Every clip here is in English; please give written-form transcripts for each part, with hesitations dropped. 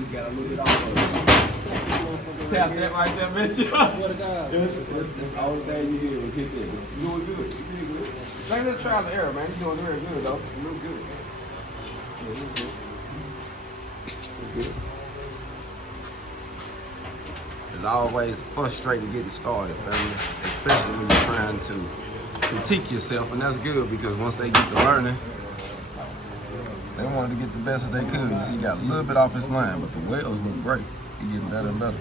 just got a little bit off of it. Tap that right there, miss you. That's all the thing you did was hit that. You're doing good. You did good. Like that trial and error, man. You're doing very good, though. You look good. Yeah, you look good. Look good. It's always frustrating getting started, family, especially when you're trying to critique yourself, and that's good because once they get to learning, they wanted to get the best that they could. You see, he got a little bit off his line, but the welds look great. He's getting better and better.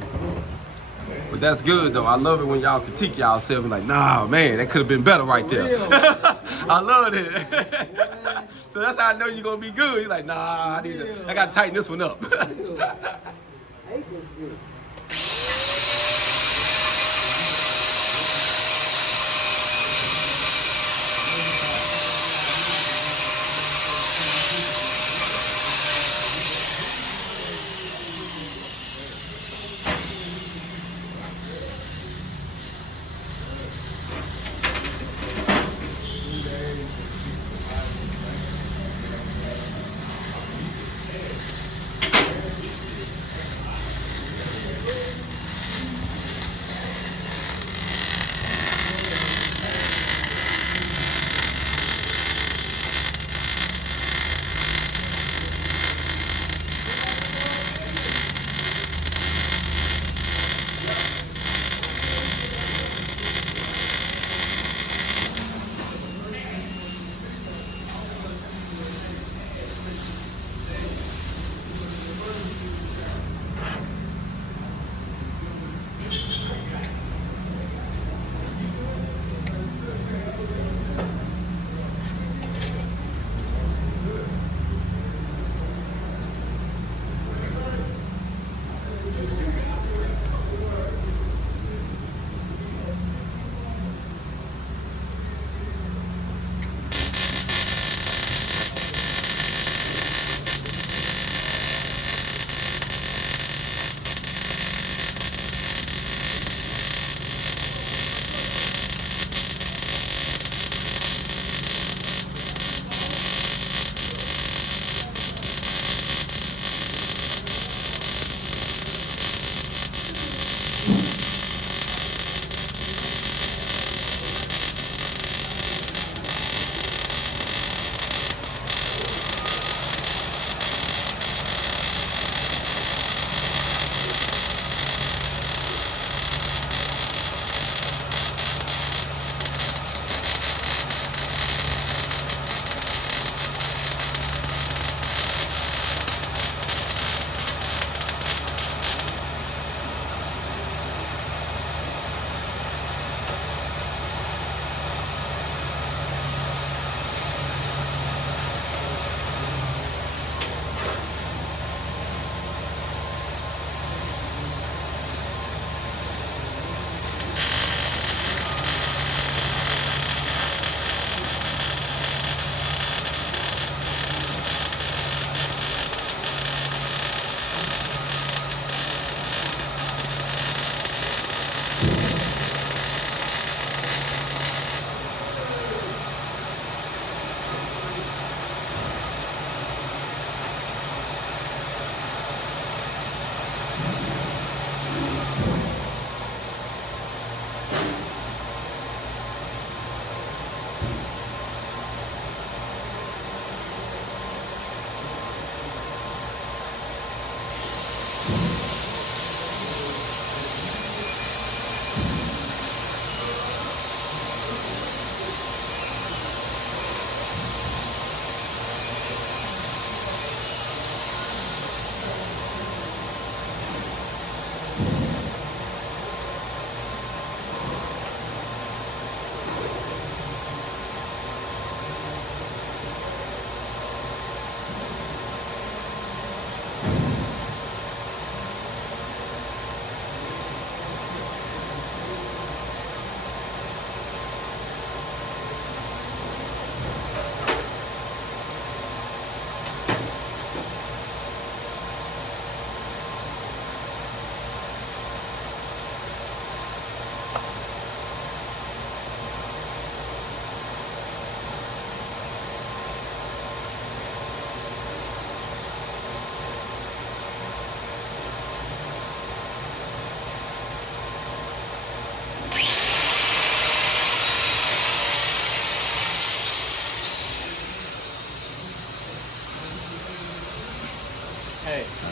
But that's good, though. I love it when y'all critique y'allself and like, nah, man, that could have been better right there. I love it. So that's how I know you're going to be good. You're like, nah, I got to tighten this one up.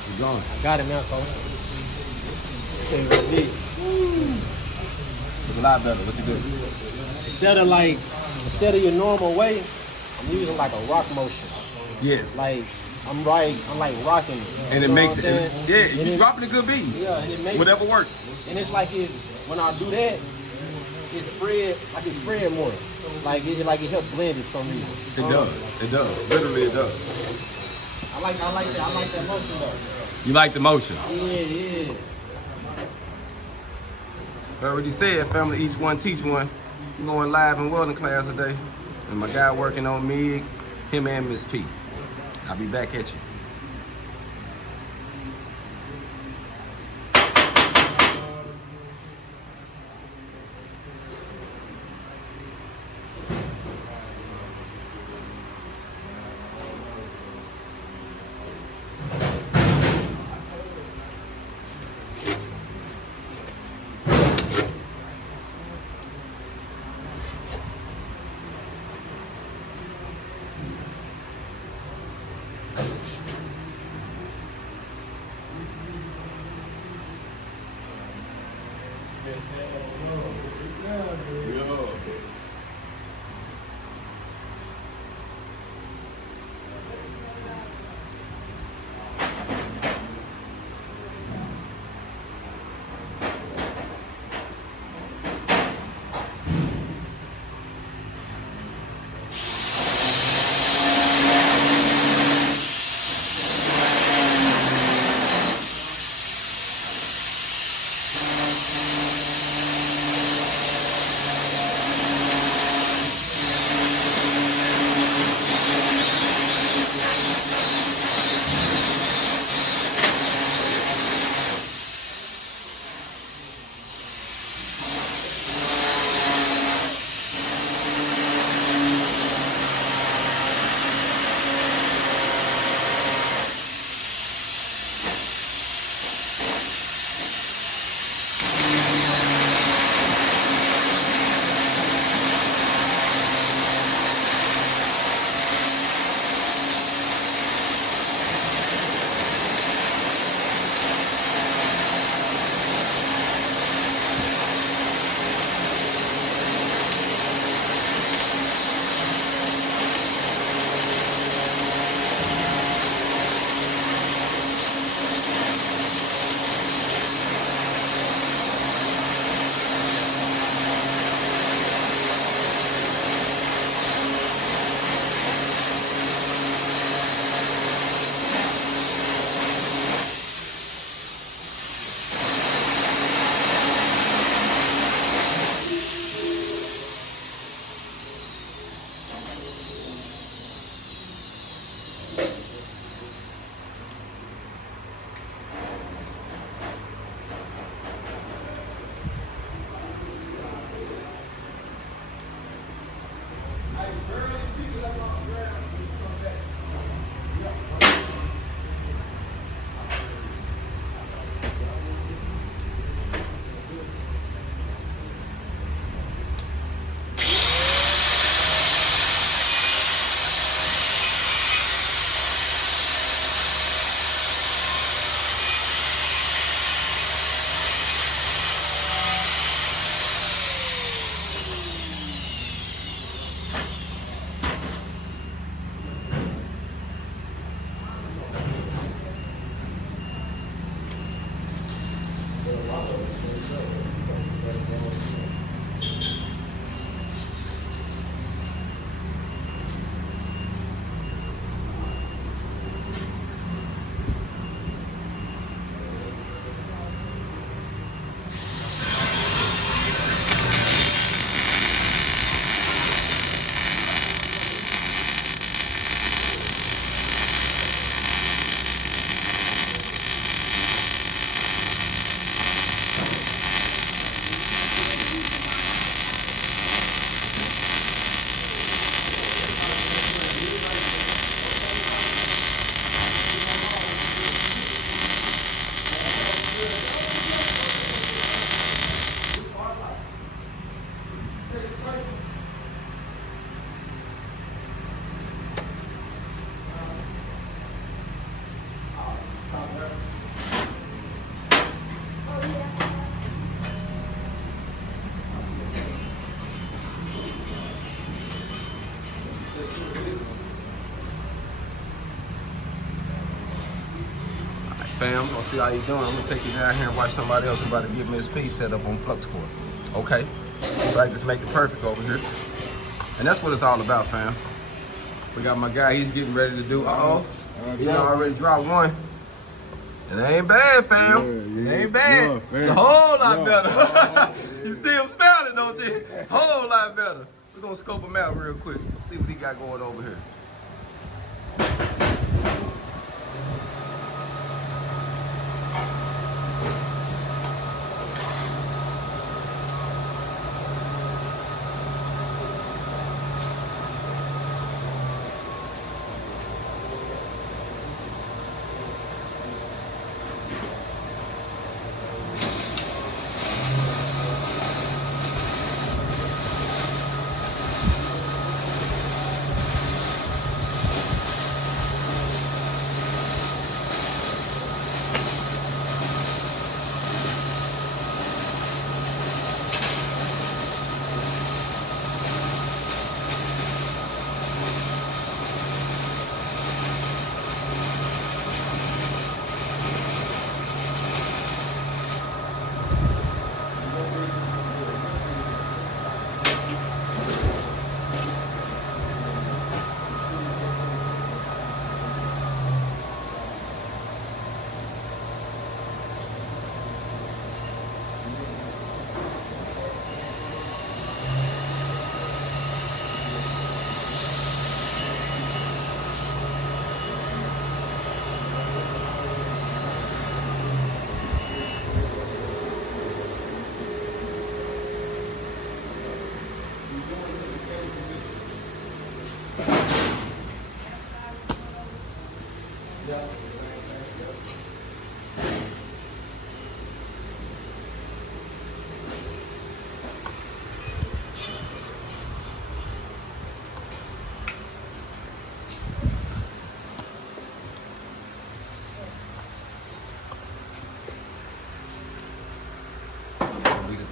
You're going. I got him now, coach. Tell you what I did. It's a lot better. What you do? Instead of your normal way, I'm using like a rock motion. Yes. Like I'm like rocking it. And it You know makes what I'm it. saying? Yeah, you're dropping a good beat. Yeah, and it makes Whatever works. And it's like when I do that, it spread more. Like it helps blend it for some reason. It does. It does. Literally, it does. I like that motion though. You like the motion? Yeah. I already said, family, each one teach one. I'm going live in welding class today. And my guy working on me, him and Miss P. I'll be back at you. fam. We're gonna see how you doing. I'm gonna take you down here and watch somebody else about to get Miss P set up on flux core. Okay? Practice make it perfect over here. And that's what it's all about, fam. We got my guy, he's getting ready to do, he already dropped one. And it ain't bad, fam. It ain't bad. It's a whole lot better. You see him smiling, don't you? Whole lot better. We're gonna scope him out real quick. See what he got going over here.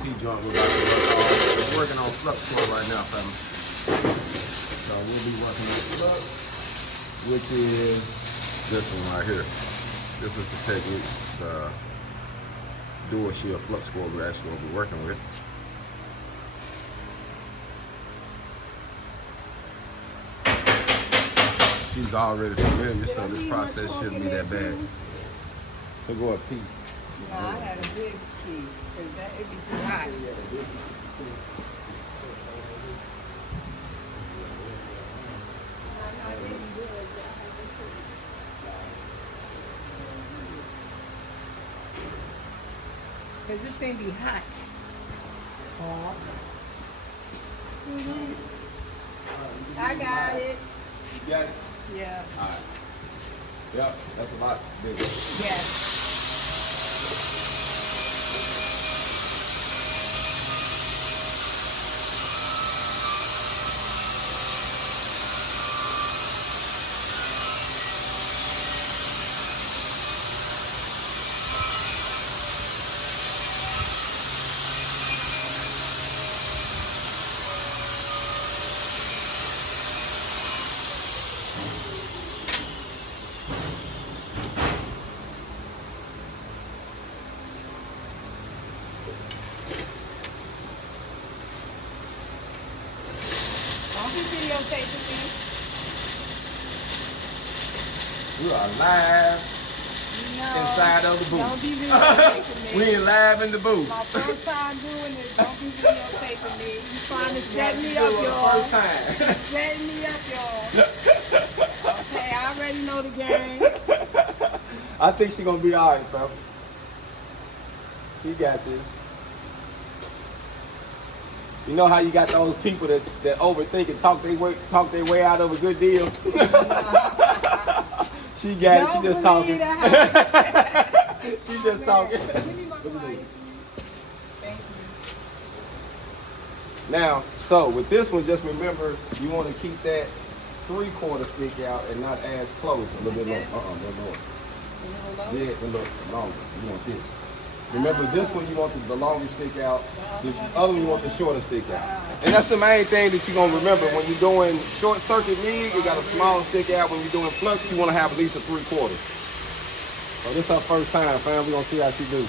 T-joint we're about to work on. We're working on flux core right now, family. So we'll be working on flux, which is this one right here. This is the technique, dual shear flux core we're actually going to be working with. She's already familiar, so this process shouldn't be that bad. We'll go a piece. No, I had a big piece, because it'd be too hot. Because this thing be hot. Hot. I got it. You got it? Yeah. All right. Yep, that's a lot bigger. Yes. We are live inside of the booth. Don't be videotaping me. We ain't live in the booth. My first time doing this. Don't be videotaping me. You trying to set me up, y'all. First time. Setting me up, y'all. Okay, I already know the game. I think she's gonna be all right, bro. She got this. You know how you got those people that overthink and talk their way out of a good deal? She got it. She just talking. She just talking. Give me my pliers, please. Thank you. Now, so with this one, just remember you want to keep that 3/4 stick out and not as close. A little bit lower. A little lower. Yeah, a little longer. You want this. Remember, this one you want the longer stick out. This other one you want the shorter stick out. And that's the main thing that you're going to remember. When you're doing short circuit MIG, you got a small stick out. When you're doing flux, you want to have at least a 3/4. So this is her first time, fam. We're gonna see how she do.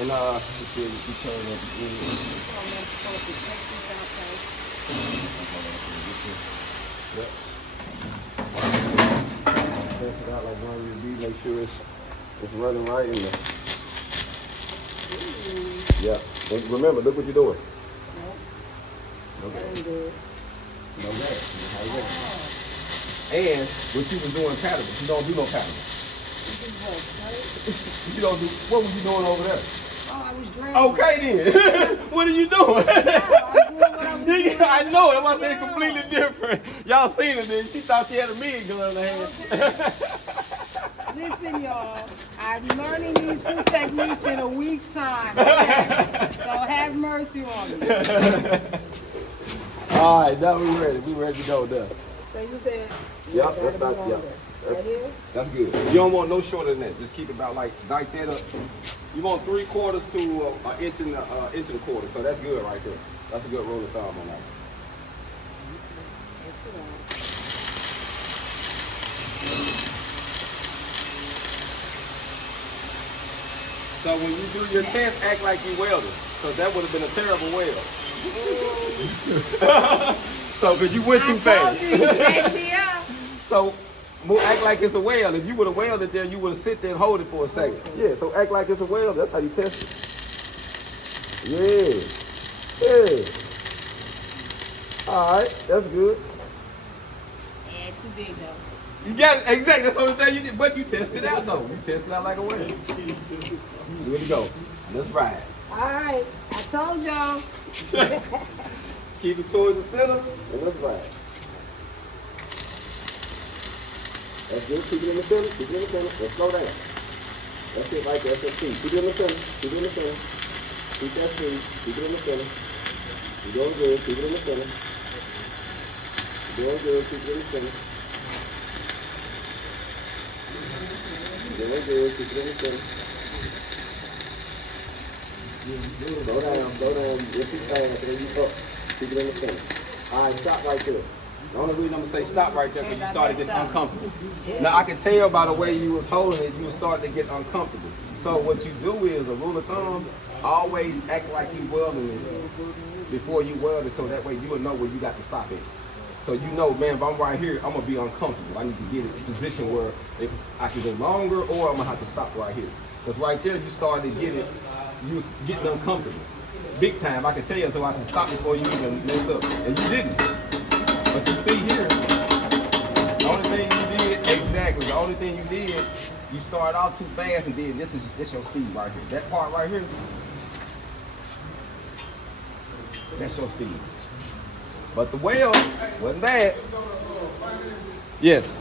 And let's see, we turn up again. Yep. Test it out like one of your make sure it's running right in there. Yeah. And remember, look what you're doing. Okay. No bad. And what you was doing pattern, you don't do no pattern. You don't do, what was you doing over there? Oh, I was draining. Okay then. What are you doing? Yeah, I'm doing what I was doing. I know, it was completely different. Y'all seen it then. She thought she had a million gun in her hand. Listen, y'all, I'm learning these two techniques in a week's time. Okay? So have mercy on me. All right, now we ready. We ready to go there. So you said Yep, that's not, yeah. Right here? That's good. You don't want no shorter than that. Just keep it about like that up. You want 3/4 to an inch and inch and a quarter. So that's good right there. That's a good rule of thumb on that. Test it out. So when you do your test, act like you welded. So that would have been a terrible weld. So because you went too fast. You set me up. So act like it's a weld. If you would have welded there, you would have sit there and hold it for a second. Yeah, so act like it's a weld. That's how you test it. Yeah. Yeah. All right, that's good. Yeah, too big though. You got it. Exactly. That's the only thing you did. But you tested it out though. You tested it out like a weld. Here we go. Let's ride. All right, I told y'all. Keep it towards the center and let's ride. That's good. Keep it in the center. Keep it in the center. Let's slow down. That's it right there. That's the speed. Keep it in the center. Keep it in the center. Keep that speed. Keep it in the center. You're doing good. Keep it in the center. You're doing good. Keep it in the center. You're doing good. Keep it in the center. Slow down. Slow down. Get too fast. And then you up. Keep it in the center. All right. Stop right there. The only reason I'm gonna say stop right there because you started getting uncomfortable. Now I can tell by the way you was holding it, you was starting to get uncomfortable. So what you do is a rule of thumb, always act like you welding it before you weld it, so that way you will know where you got to stop it. So you know, man, if I'm right here, I'm gonna be uncomfortable. I need to get it in a position where if I can go longer, or I'm gonna have to stop right here. Because right there, you started to get it, you was getting uncomfortable, big time. I can tell you, so I can stop before you even mess up, and you didn't. But you see here, the only thing you did, exactly, the only thing you did, you started out too fast and then this your speed right here. That part right here, that's your speed. But the weld wasn't bad. Yes.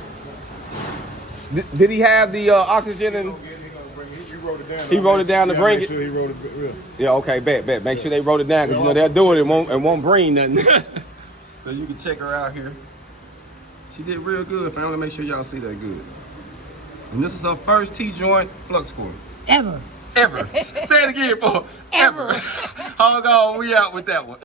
Did he have the oxygen and? He wrote it down to bring it. Sure he wrote it. Yeah, okay, bet. Make sure they wrote it down because you know they'll do it and won't bring nothing. So you can check her out here. She did real good, family. Make sure y'all see that good. And this is her first T-joint flux core. Ever. Ever. Say it again, for ever. Hold on, we out with that one.